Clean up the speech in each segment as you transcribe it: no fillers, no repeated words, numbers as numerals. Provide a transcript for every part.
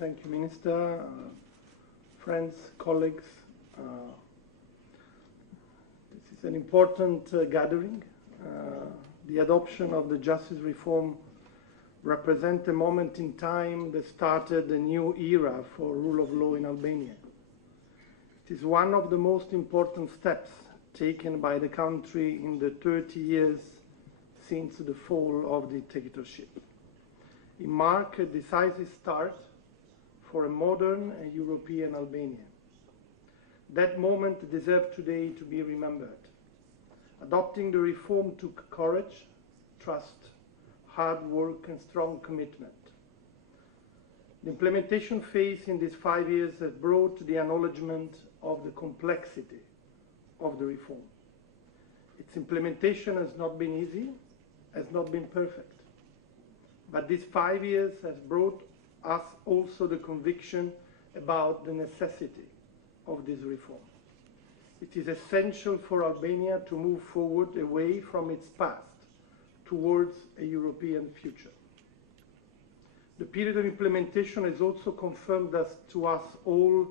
Thank you, Minister, friends, colleagues. This is an important gathering. The adoption of the justice reform represents a moment in time that started a new era for rule of law in Albania. It is one of the most important steps taken by the country in the 30 years since the fall of the dictatorship. It marks a decisive start for a modern and European Albania. That moment deserves today to be remembered. Adopting the reform took courage, trust, hard work and strong commitment. The implementation phase in these 5 years has brought the acknowledgement of the complexity of the reform. Its implementation has not been easy, has not been perfect. But these 5 years has brought us also the conviction about the necessity of this reform. It is essential for Albania to move forward away from its past towards a European future. The period of implementation has also confirmed to us all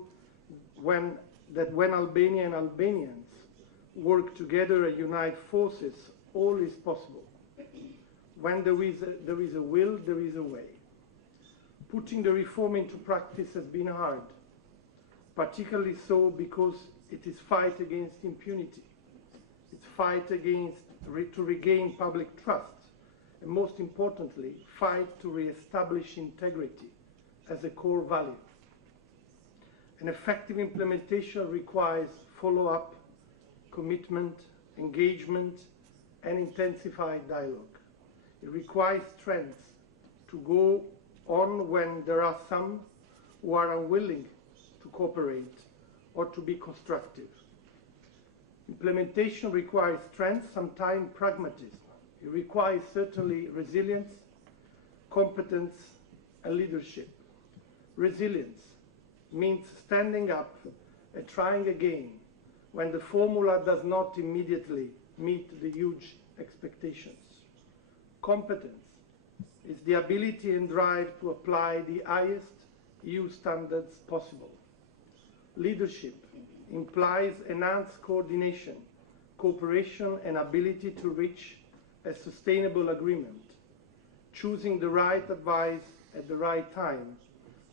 that when Albania and Albanians work together and unite forces, all is possible. When there is a will, there is a way. Putting the reform into practice has been hard, particularly so because it is fight against impunity. It's fight to regain public trust, and most importantly, fight to re-establish integrity as a core value. An effective implementation requires follow-up, commitment, engagement, and intensified dialogue. It requires strength to go on when there are some who are unwilling to cooperate or to be constructive. Implementation requires strength, sometimes pragmatism. It requires certainly resilience, competence, and leadership. Resilience means standing up and trying again when the formula does not immediately meet the huge expectations. Competence is the ability and drive to apply the highest EU standards possible. Leadership implies enhanced coordination, cooperation, and ability to reach a sustainable agreement, choosing the right advice at the right time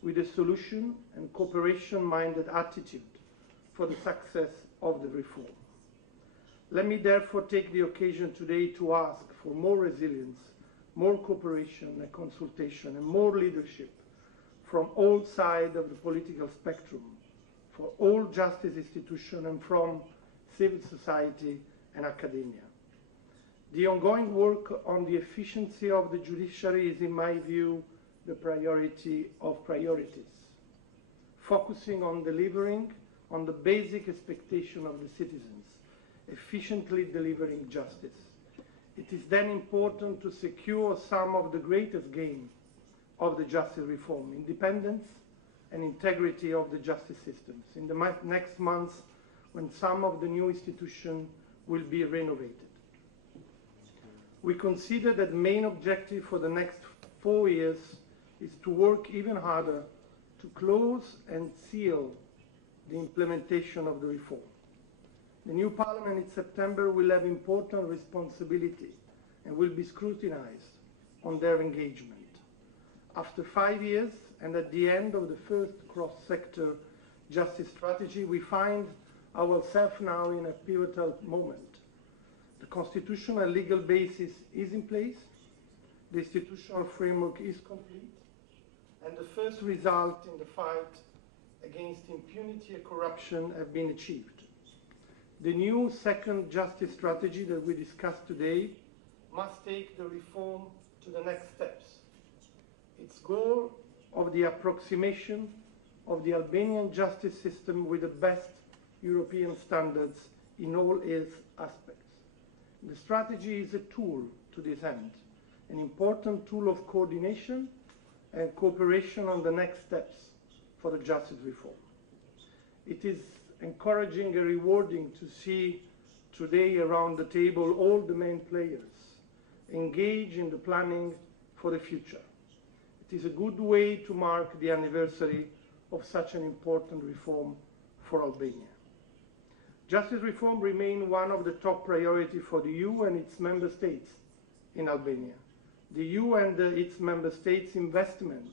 with a solution and cooperation-minded attitude for the success of the reform. Let me therefore take the occasion today to ask for more resilience, more cooperation and consultation, and more leadership from all sides of the political spectrum, for all justice institutions and from civil society and academia. The ongoing work on the efficiency of the judiciary is, in my view, the priority of priorities, focusing on delivering on the basic expectation of the citizens, efficiently delivering justice. It is then important to secure some of the greatest gain of the justice reform, independence and integrity of the justice systems in the next months when some of the new institutions will be renovated. We consider that the main objective for the next 4 years is to work even harder to close and seal the implementation of the reform. The new parliament in September will have important responsibility and will be scrutinized on their engagement. After 5 years and at the end of the first cross-sector justice strategy, we find ourselves now in a pivotal moment. The constitutional and legal basis is in place, the institutional framework is complete, and the first result in the fight against impunity and corruption have been achieved. The new second justice strategy that we discussed today must take the reform to the next steps. Its goal of the approximation of the Albanian justice system with the best European standards in all its aspects. The strategy is a tool to this end, an important tool of coordination and cooperation on the next steps for the justice reform. It is encouraging and rewarding to see today around the table all the main players engage in the planning for the future. It is a good way to mark the anniversary of such an important reform for Albania. Justice reform remains one of the top priorities for the EU and its member states in Albania. The EU and its member states' investment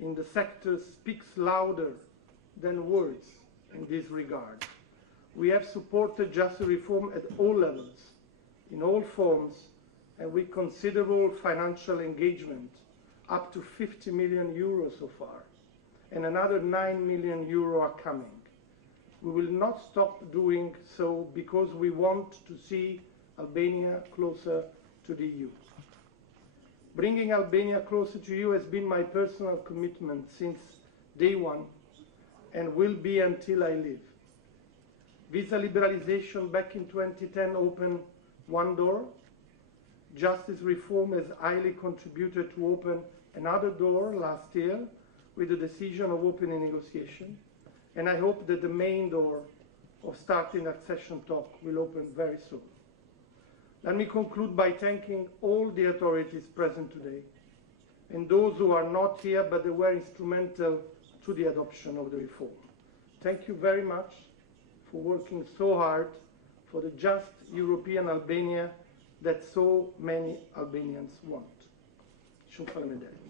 in the sector speaks louder than words in this regard. We have supported justice reform at all levels, in all forms, and with considerable financial engagement, up to 50 million euros so far, and another 9 million euro are coming. We will not stop doing so because we want to see Albania closer to the EU. Bringing Albania closer to you has been my personal commitment since day one and will be until I leave. Visa liberalization back in 2010 opened one door. Justice reform has highly contributed to open another door last year with the decision of opening negotiation. And I hope that the main door of starting accession talk will open very soon. Let me conclude by thanking all the authorities present today and those who are not here but they were instrumental to the adoption of the reform. Thank you very much for working so hard for the just European Albania that so many Albanians want. Shumë faleminderit.